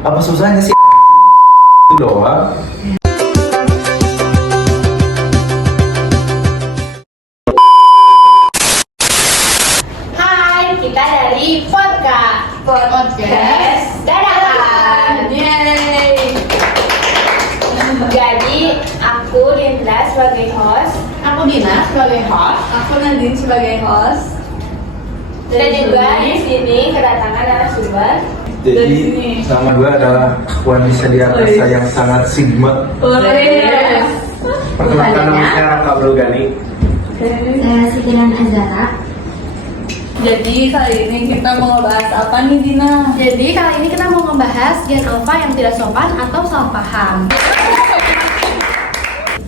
Apa susahnya sih? Itu doang. Hai, kita dari podcast dadakan. Yeay. Jadi aku Linda sebagai host Aku Dina sebagai host. Aku Nadine sebagai host. dan juga di sini kedatangan narasumber. Dari Jadi sini. nama gue adalah wanita di atas yang sangat sigma. Perkenalkan nama saya Raka Brugani. Saya Sitinan Azara. Jadi kali ini kita mau ngebahas apa nih Dina? Jadi kali ini kita mau ngebahas gen alpha yang tidak sopan atau salah paham.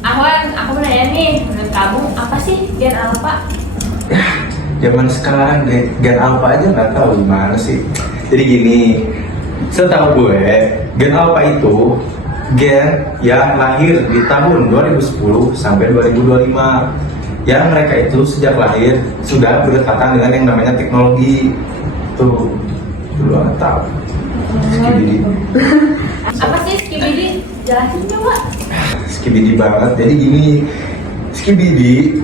Aku mau nanya nih, menurut kamu apa sih gen alpha? Zaman sekarang gen alpha aja nggak tahu gimana sih. Jadi gini, setahu gue gen alpha itu gen yang lahir di tahun 2010 sampai 2025. Yang mereka itu sejak lahir sudah berdekatan dengan yang namanya teknologi. Tuh, dulu nggak tahu. Skibidi, Apa sih skibidi? Jelasin coba. skibidi banget. Jadi gini, skibidi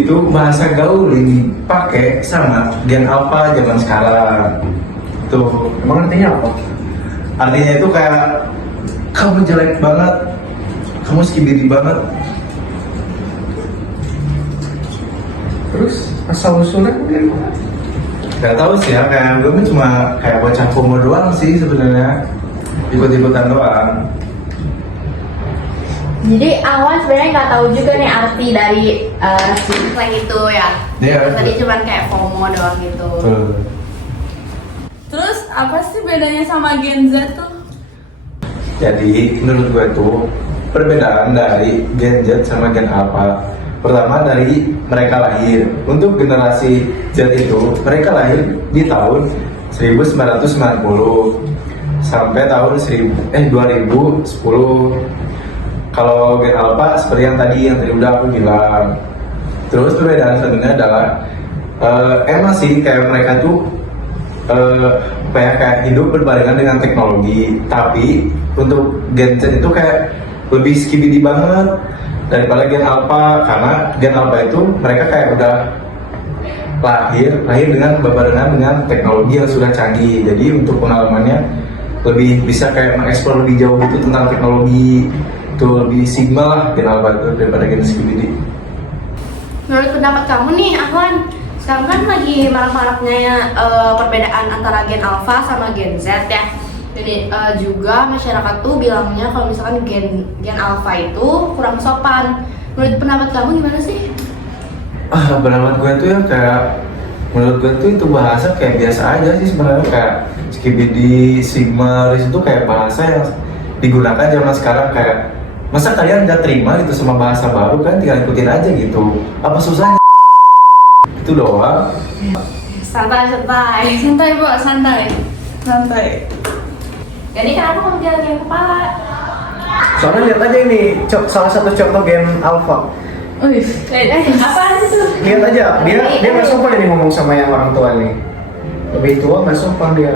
itu bahasa gaul yang dipakai sama gen alpha zaman sekarang. Tuh, Emang artinya apa? artinya itu kayak kamu jelek banget, kamu skibidi banget. Terus asal usulnya dari mana? Gak tahu sih ya, kayak gue mah cuma kayak bocah FOMO doang sih sebenarnya, ikut-ikutan doang. Jadi awal sebenarnya nggak tahu juga nih arti dari slang itu ya. Iya, Tadi betul. cuman kayak FOMO doang gitu. Tuh. Terus apa sih bedanya sama Gen Z tuh? Jadi menurut gue tuh perbedaan dari Gen Z sama Gen Alpha. Pertama dari mereka lahir. Untuk generasi Z itu mereka lahir di tahun 1990 sampai tahun 2010. Kalau Gen Alpha seperti yang tadi udah aku bilang. Terus perbedaan sebenarnya adalah emang sih kayak mereka tuh kayak hidup berbarengan dengan teknologi, tapi untuk Gen Z itu kayak lebih skibidi banget daripada Gen Alpha, karena Gen Alpha itu mereka kayak udah lahir dengan berbarengan dengan teknologi yang sudah canggih. Jadi untuk pengalamannya lebih bisa kayak mengeksplor lebih jauh gitu tentang teknologi. Itu lebih sigma lah Gen Alpha itu daripada Gen skibidi. Menurut pendapat kamu nih, Ahwan, sekarang kan lagi marak-maraknya perbedaan antara gen alpha sama gen Z ya. Jadi juga masyarakat tuh bilangnya kalau misalkan gen alpha itu kurang sopan. Menurut pendapat kamu gimana sih? Pendapat gue tuh ya kayak menurut gue tuh itu bahasa kayak biasa aja sih sebenarnya, kayak skibidi, sigma, itu kayak bahasa yang digunakan zaman sekarang. Kayak masa kalian nggak terima gitu sama bahasa baru, kan tinggal ikutin aja gitu. Apa susahnya? Itu doang. Santai. Santai Bu, santai. Jadi kenapa kamu jalan kepala? Soalnya lihat aja ini salah satu contoh gen alpha. Apaan itu? Lihat aja, dia nggak sopan ini ngomong sama yang orang tua nih. Lebih tua nggak sopan dia.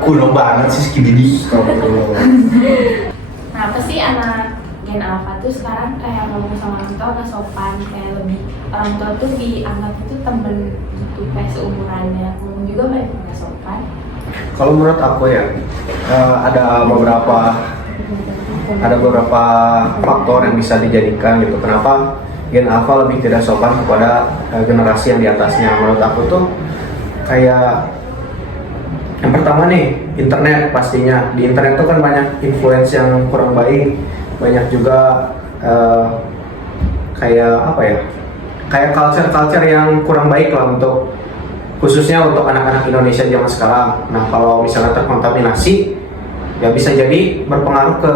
Kuno banget sih skibidi. Kenapa sih anak gen alpha tuh sekarang kayak ngomong sama orang tua nggak sopan, kayak lebih orang tua tuh dianggap itu temen gitu, kayak seumurannya, ngomong juga mereka nggak sopan. Kalau menurut aku ya ada beberapa faktor yang bisa dijadikan gitu. Kenapa gen alpha lebih tidak sopan kepada generasi yang di atasnya? Menurut aku tuh kayak yang pertama nih, internet pastinya. Di internet tuh kan banyak influence yang kurang baik, banyak juga kayak apa ya? Kayak culture yang kurang baik lah untuk khususnya untuk anak-anak Indonesia zaman sekarang. Nah, kalau misalnya terkontaminasi, ya bisa jadi berpengaruh ke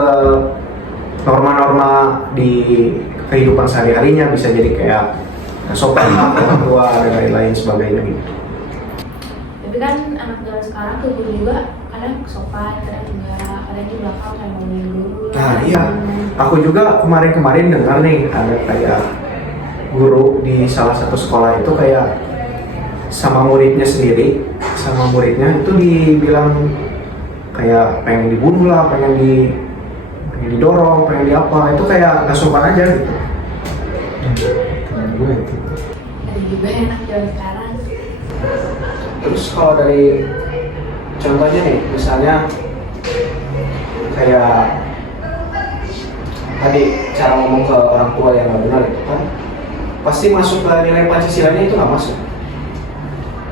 norma-norma di kehidupan sehari-harinya, bisa jadi kayak sopan orang tua dan lain-lain sebagainya gitu. Tapi kan anak zaman sekarang tuh guru juga kadang sopan, kadang enggak, kadang di belakang kayak ngomongin guru. Nah iya, aku juga kemarin dengar nih ada kayak guru di salah satu sekolah itu kayak sama muridnya itu dibilang kayak pengen dibunuh lah, pengen didorong, pengen di apa, itu kayak nggak sopan aja gitu. Teman gue itu. Ada juga enak zaman sekarang. Terus kalau dari contohnya nih, misalnya kayak tadi cara ngomong ke orang tua yang nggak benar itu kan pasti masuk ke nilai Pancasilanya itu nggak masuk.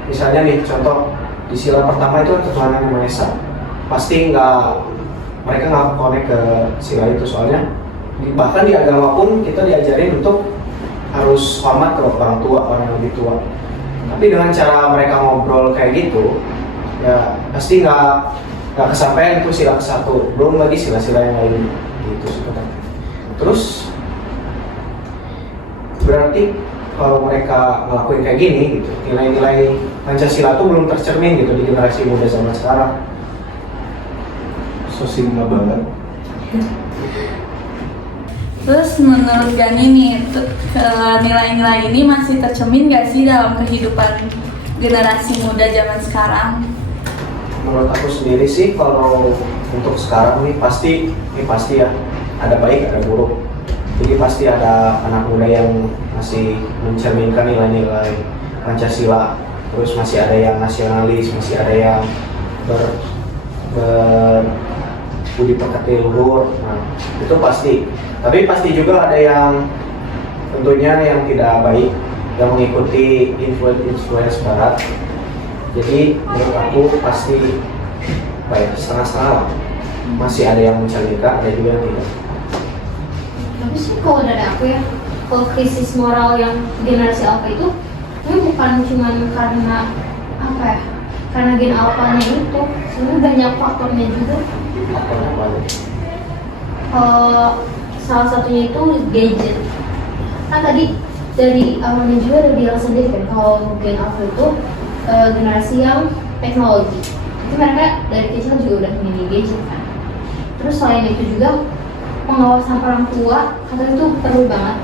Misalnya nih contoh di sila pertama itu ketuhanan yang Maha Esa, pasti mereka nggak connect ke sila itu, soalnya bahkan di agama pun kita diajarin untuk harus hormat ke orang tua, orang yang lebih tua. Tapi dengan cara mereka ngobrol kayak gitu, ya pasti nggak kesampaian itu sila ke-1, belum lagi sila-sila yang lain gitu sebenarnya. Terus berarti kalau mereka ngelakuin kayak gini gitu, nilai-nilai Pancasila tuh belum tercermin gitu di generasi muda zaman sekarang. So sigma banget. Terus menurut Gani nih, nilai-nilai ini masih tercermin gak sih dalam kehidupan generasi muda zaman sekarang? Menurut aku sendiri sih kalau untuk sekarang nih pasti ya ada baik ada buruk. Jadi pasti ada anak muda yang masih mencerminkan nilai-nilai Pancasila, terus masih ada yang nasionalis, masih ada yang berbudi pekerti luhur. Nah, itu pasti. Tapi pasti juga ada yang tentunya yang tidak baik, yang mengikuti influence barat. Jadi menurut aku pasti baik setengah-setengah lah. Masih ada yang mencerminkan, ada juga yang tidak. Tapi sih kalau dari aku ya, kalau krisis moral yang generasi alpha itu bukan cuma karena apa ya, karena gen alphanya itu sebenarnya banyak faktornya juga. Salah satunya itu gadget. Kan tadi dari awalnya juga udah bilang sendiri kan kalau gen alpha itu generasi yang teknologi. Itu mereka dari kecil juga udah milih gadget kan. Terus selain itu juga pengawasan orang tua katanya itu perlu banget.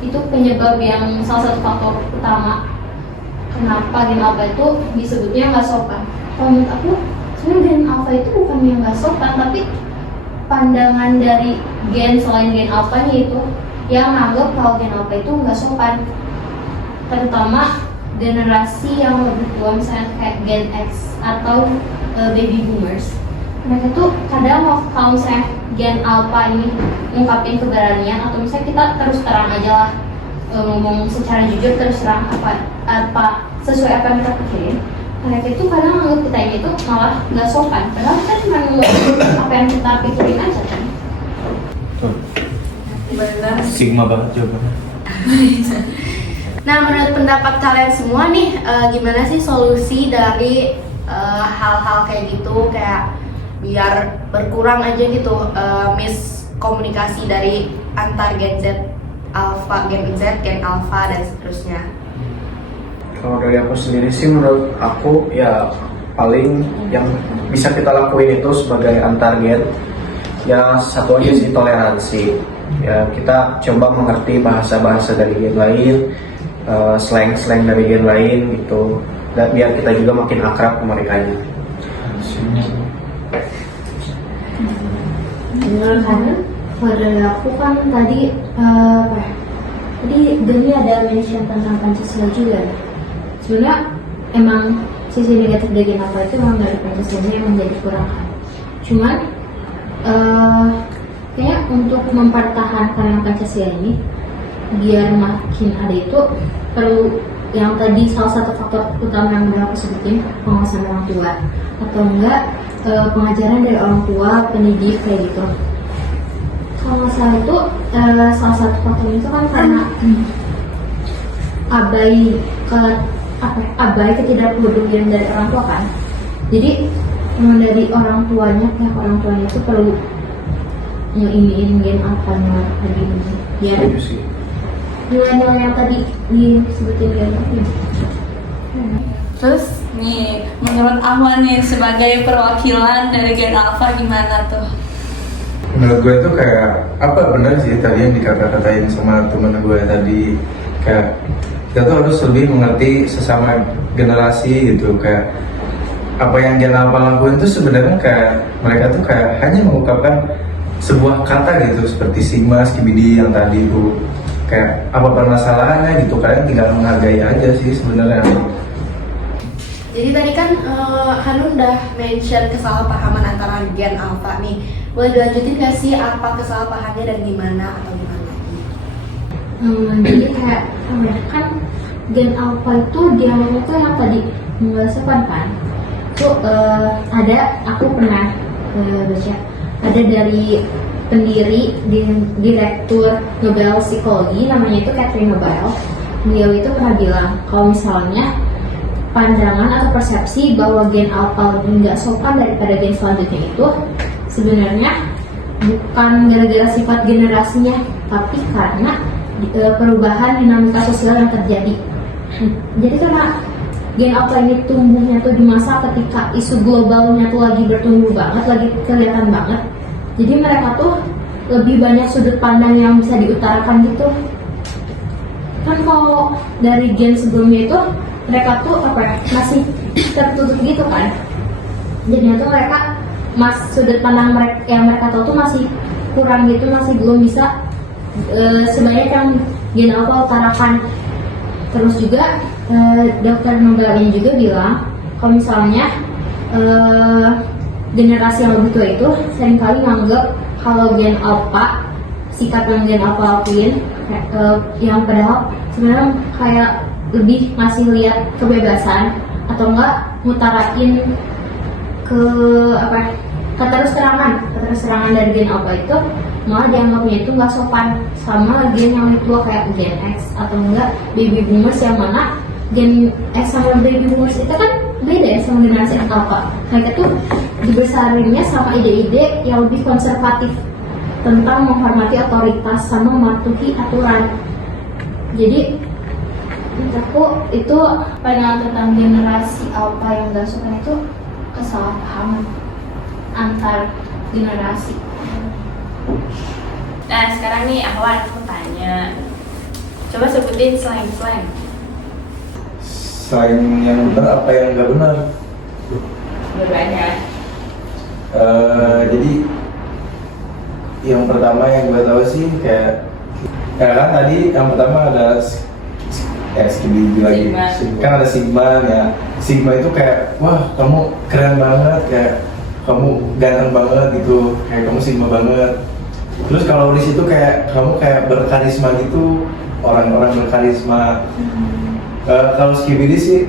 Itu penyebab yang salah satu faktor utama kenapa gen alpha itu disebutnya nggak sopan. Kalau menurut aku sebenarnya gen alpha itu bukan yang nggak sopan, tapi pandangan dari gen selain gen alphanya itu yang menganggap kalau gen alpha itu nggak sopan, terutama generasi yang lebih tua misalnya kayak gen X atau baby boomers. Mereka tuh kadang kalau misalnya gen alpha ini ngungkapin keberanian atau misalnya kita terus terang aja lah, ngomong secara jujur terus terang apa sesuai apa yang kita pikirin, mereka itu kadang menganggap kita ini tuh malah nggak sopan, padahal kita cuma ngomong apa yang kita pikirin aja kan. Benar. Sigma banget jawabannya. Nah, menurut pendapat kalian semua nih, gimana sih solusi dari hal-hal kayak gitu, kayak biar berkurang aja gitu miskomunikasi dari antar Gen Z Alpha, Gen Z, Gen Alpha dan seterusnya. Kalau dari aku sendiri sih, menurut aku ya paling yang bisa kita lakuin itu sebagai antar gen ya satu aja sih, toleransi. Ya kita coba mengerti bahasa-bahasa dari gen lain, slang-slang dari gen lain gitu, dan biar kita juga makin akrab ke mereka. Karena kalau dari aku kan tadi Gani ada mention tentang Pancasila juga. Sebenarnya emang sisi negatif dari gen alpha itu memang dari Pancasila yang menjadi kurang. Cuman kayaknya untuk mempertahankan yang Pancasila ini biar makin ada itu perlu yang tadi salah satu faktor utama yang udah aku sebutin, pengawasan orang tua atau enggak pengajaran dari orang tua, pendidik kayak gitu. Kalau salah itu salah satu faktor itu kan karena abai ketidakpedulian dari orang tua kan. Jadi dari orang tuanya, pihak orang tuanya itu perlu ngeiniin gen alphanya lebih biar nilai-nilai yang tadi disebutin gen alpha. Terus nih, menurut Ahwan nih sebagai perwakilan dari gen alpha gimana tuh? Menurut gue tuh kayak apa, benar sih tadi yang dikata-katain sama temen gue tadi, kayak kita tuh harus lebih mengerti sesama generasi gitu, kayak apa yang Gen Alpha lakuin tuh sebenarnya kayak mereka tuh kayak hanya mengungkapkan sebuah kata gitu seperti Sigma, Skibidi yang tadi itu kayak apa permasalahannya gitu, kalian tinggal menghargai aja sih sebenarnya. Jadi tadi kan Hanun udah mention kesalahpahaman antara Gen Alpha nih. Boleh dilanjutin gak sih apa kesalahpahamannya dan gimana atau gimana lagi? Jadi kayak kan Gen Alpha itu dialognya tuh yang tadi sopan kan. Itu ada, aku pernah baca, ada dari pendiri direktur Nobel Psikologi namanya itu Catherine Nobel. Beliau itu pernah bilang kalau misalnya pandangan atau persepsi bahwa gen alpha lebih nggak sopan daripada gen selanjutnya itu sebenarnya bukan gara-gara sifat generasinya, tapi karena perubahan dinamika sosial yang terjadi. Jadi karena gen alpha ini tumbuhnya tuh di masa ketika isu globalnya tuh lagi bertumbuh banget, lagi kelihatan banget. Jadi mereka tuh lebih banyak sudut pandang yang bisa diutarakan gitu. Kan kalau dari gen sebelumnya itu mereka tuh masih tertutup gitu kan. Jadinya tuh mereka sudut pandang yang mereka tahu tuh masih kurang gitu, masih belum bisa sebanyak yang gen alpha utarakan. Terus juga Dr. Nobel ini juga bilang kalau misalnya generasi yang lebih tua itu seringkali nganggap kalau gen alpha, sikap yang gen alpha lakuin yang padahal sebenarnya kayak lebih ngasih lihat kebebasan atau enggak ngutarain keterus-terangan dari gen alpha itu malah dianggapnya itu nggak sopan sama gen yang lebih tua kayak gen X atau enggak baby boomers, yang mana gen X sama baby boomers itu kan beda ya sama generasi alpha. Mereka tuh dibesarinnya sama ide-ide yang lebih konservatif tentang menghormati otoritas sama mematuhi aturan. Jadi menurutku itu Pandangan tentang generasi alpha yang gak sopan itu kesalahpahaman antar generasi. Nah sekarang nih aku tanya, coba sebutin slang-slang. Selain yang benar apa yang nggak benar? Berbanyak. Jadi yang pertama yang gue tahu sih kayak kan tadi yang pertama ada Skibidi lagi. Sigma. Kan ada Sigma ya. Sigma itu kayak wah kamu keren banget, kayak kamu ganteng banget gitu, kayak kamu Sigma banget. Terus kalau di situ kayak kamu kayak berkarisma gitu, orang-orang berkarisma. Kalau Skibidi sih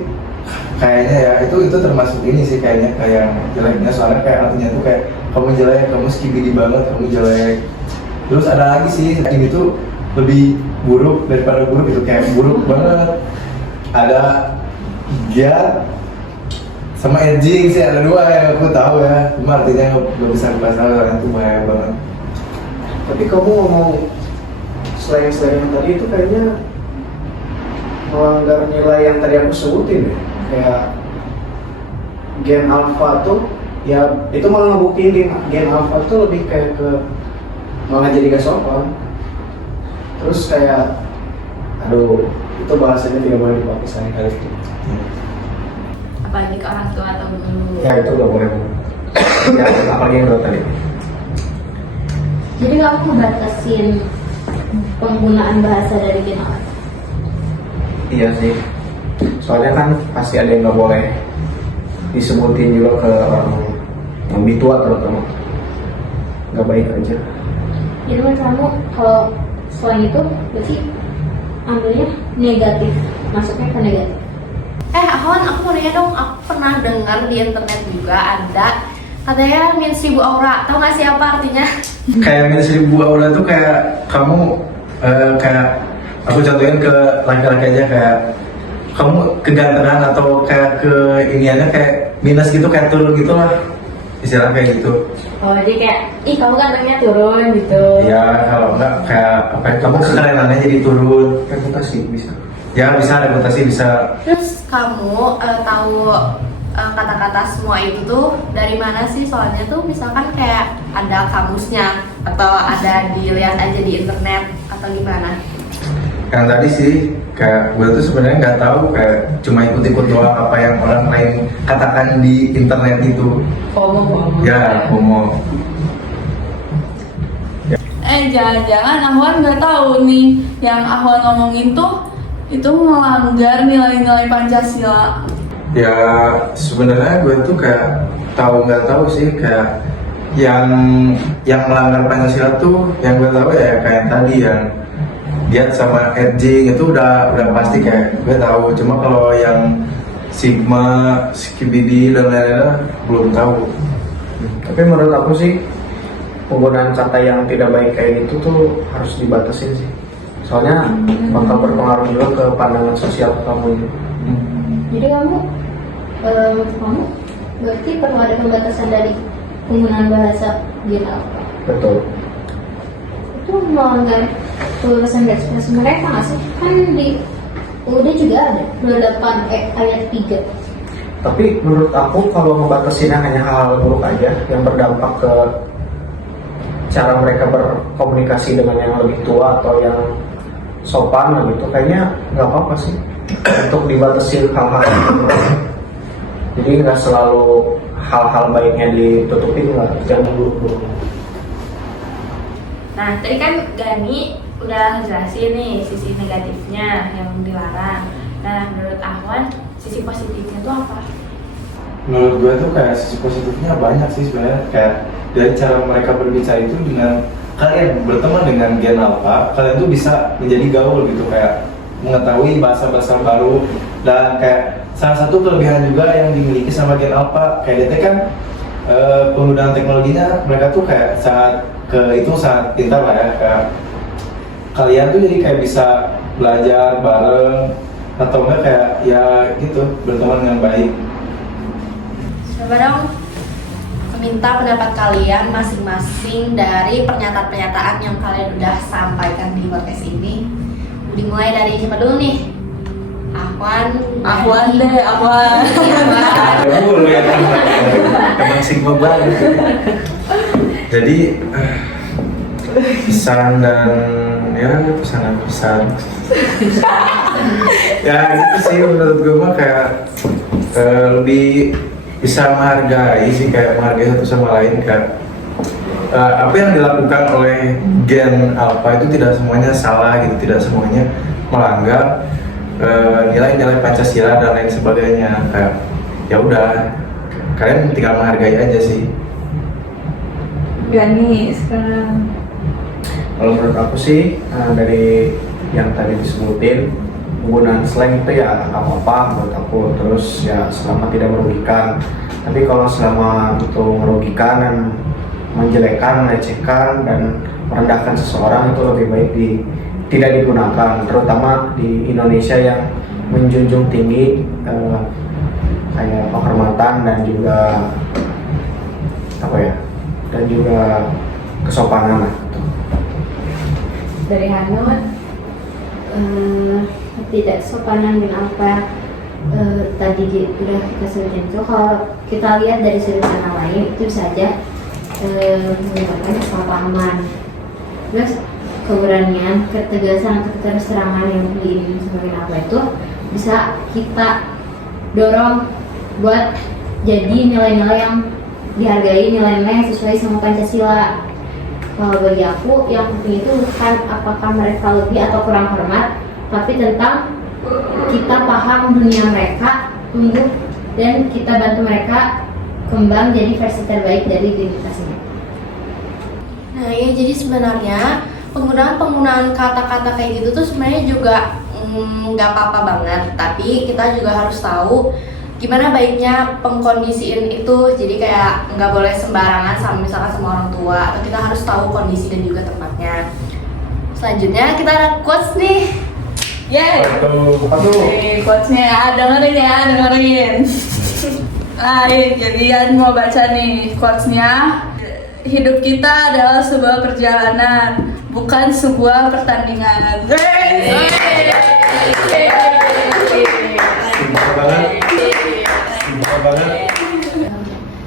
kayaknya ya itu termasuk ini sih kayaknya kayak jeleknya, soalnya kayak artinya tuh kayak kamu jelek, kamu Skibidi banget, kamu jelek. Terus ada lagi sih ini tuh lebih buruk daripada buruk gitu, kayak buruk banget. Ada giat sama edging sih, ada dua yang aku tahu ya, cuma artinya nggak bisa bahasa yang itu bahaya banget. Tapi kamu ngomong slang-slang yang tadi itu kayaknya melanggar nilai yang tadi aku sebutin ya. Kayak gen alpha tuh ya itu malah ngebuktiin gen alpha tuh lebih kayak ke malah jadi gak sopan. Terus kayak aduh itu bahasanya tidak boleh dipakai sekali-kali. Apalagi ke orang tua atau guru. Ya itu gak boleh. Ya apalagi yang tadi. jadi kamu ngebatasin penggunaan bahasa dari gen alpha. Iya sih. Soalnya kan pasti ada yang nggak boleh disebutin juga ke orang yang lebih tua terutama. Nggak baik aja. Jadi menurut kamu kalau selain itu berarti ambilnya negatif, masuknya ke negatif. Ahwan, aku mau nanya dong, aku pernah dengar di internet juga ada katanya min 1000 aura, tau gak sih apa artinya? Kayak minus 1000 aura tuh kayak kamu kayak aku contohin ke laki-laki aja, kayak kamu kegantengan atau kayak ke iniannya kayak minus gitu, kayak turun gitu lah istilah kayak gitu. Oh jadi kayak ih kamu gantengnya turun gitu. Ya kalau enggak kayak apa ya, kamu kekerenannya jadi turun. Reputasi bisa. Ya bisa reputasi bisa. Terus kamu tahu kata-kata semua itu tuh dari mana sih? Soalnya tuh misalkan kayak ada kamusnya atau ada dilihat aja di internet atau gimana? yang tadi sih kayak gue tuh sebenarnya nggak tahu, kayak cuma ikut-ikut doang apa yang orang lain katakan di internet itu. FOMO. Ya, FOMO. Jangan-jangan Ahwan nggak tahu nih yang Ahwan ngomongin tuh itu melanggar nilai-nilai Pancasila. Ya sebenarnya gue tuh kayak tahu nggak tahu sih, kayak yang melanggar Pancasila tuh yang gue tahu ya kayak tadi yang Giat sama edging itu udah pasti kayak gue tahu. Cuma kalau yang Sigma, Skibidi dan lain-lain belum tahu. Tapi menurut aku sih penggunaan kata yang tidak baik kayak gitu tuh harus dibatasin sih. Soalnya bakal berpengaruh juga ke pandangan sosial kamu. Jadi menurut kamu berarti perlu ada pembatasan dari penggunaan bahasa Gen Alpha. Betul. Itu melanggar kebebasan berekspresi mereka nggak sih? Kan di UUD juga ada 28 ayat 3. Tapi menurut aku kalau ngebatasinnya hanya hal-hal buruk aja yang berdampak ke cara mereka berkomunikasi dengan yang lebih tua atau yang sopan gitu, kayaknya nggak apa-apa sih untuk dibatasin hal-hal itu. Jadi nggak selalu hal-hal baiknya ditutupin, nggak jangan buruk-buruk. Nah, tadi kan Gani udah jelasin nih sisi negatifnya yang dilarang. Nah, menurut Ahwan, sisi positifnya tuh apa? Menurut gue tuh kayak sisi positifnya banyak sih sebenarnya. Kayak dari cara mereka berbicara itu, dengan kalian berteman dengan Gen Alpha, kalian tuh bisa menjadi gaul gitu, kayak mengetahui bahasa-bahasa baru. Dan kayak salah satu kelebihan juga yang dimiliki sama Gen Alpha, kayak DT kan penggunaan teknologinya mereka tuh kayak sangat pintar lah ya. Kayak kalian tuh jadi kayak bisa belajar bareng atau enggak kayak ya gitu, berteman dengan baik. Coba dong meminta pendapat kalian masing-masing dari pernyataan-pernyataan yang kalian udah sampaikan di podcast ini. Dimulai dari siapa dulu nih? Ahwan deh, Ahwan. Ada mulu ya, emang Sigma banget. Jadi pesan dan pesan ya gitu sih menurut gue mah, kayak lebih bisa menghargai sih, kayak menghargai satu sama lain. Kayak apa yang dilakukan oleh Gen Alpha itu tidak semuanya salah gitu, tidak semuanya melanggar nilai-nilai Pancasila dan lain sebagainya. Kayak ya udah, kalian tinggal menghargai aja sih. Gani sekarang. Kalau menurut aku sih dari yang tadi disebutin, penggunaan slang itu ya nggak apa-apa menurut aku. Terus ya selama tidak merugikan. Tapi kalau selama itu merugikan dan menjelekkan, melecehkan dan merendahkan seseorang, itu lebih baik tidak digunakan. Terutama di Indonesia yang menjunjung tinggi kayak penghormatan dan juga dan juga kesopanan lah. Dari Hanut, tidak sopanan Gen Alpha tadi udah kita sebutin itu. Kalau kita lihat dari sudut pandang lain, itu saja menyebabkan kesalahpahaman. Terus keberanian, ketegasan atau keterus terangan yang diiringi sama Gen Alpha itu bisa kita dorong buat jadi nilai-nilai yang dihargai, nilai-nilai yang sesuai sama Pancasila. Kalau bagi aku yang penting itu bukan apakah mereka lebih atau kurang hormat, tapi tentang kita paham dunia mereka, tumbuh, dan kita bantu mereka kembang jadi versi terbaik dari diri kita sendiri. Nah ya, jadi sebenarnya penggunaan kata-kata kayak gitu tuh sebenarnya juga nggak apa-apa banget. Tapi kita juga harus tahu gimana baiknya pengkondisiin itu. Jadi kayak nggak boleh sembarangan misalkan sama orang tua, atau kita harus tahu kondisi dan juga tempatnya. Selanjutnya kita ada quotes nih. Yeay. Apa tuh? Quotes-nya dengerin. Jadi Yan mau baca nih quotes-nya. Hidup kita adalah sebuah perjalanan, bukan sebuah pertandingan.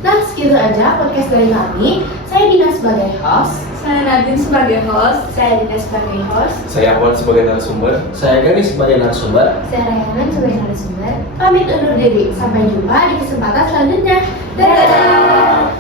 Nah, segitu aja podcast dari kami. Saya Dina sebagai host. Saya Nadine sebagai host. Saya Dina sebagai host. Saya Ahwan sebagai narasumber. Saya Gani sebagai narasumber. Saya Rayana sebagai narasumber. Pamit undur diri. Sampai jumpa di kesempatan selanjutnya. Dadah.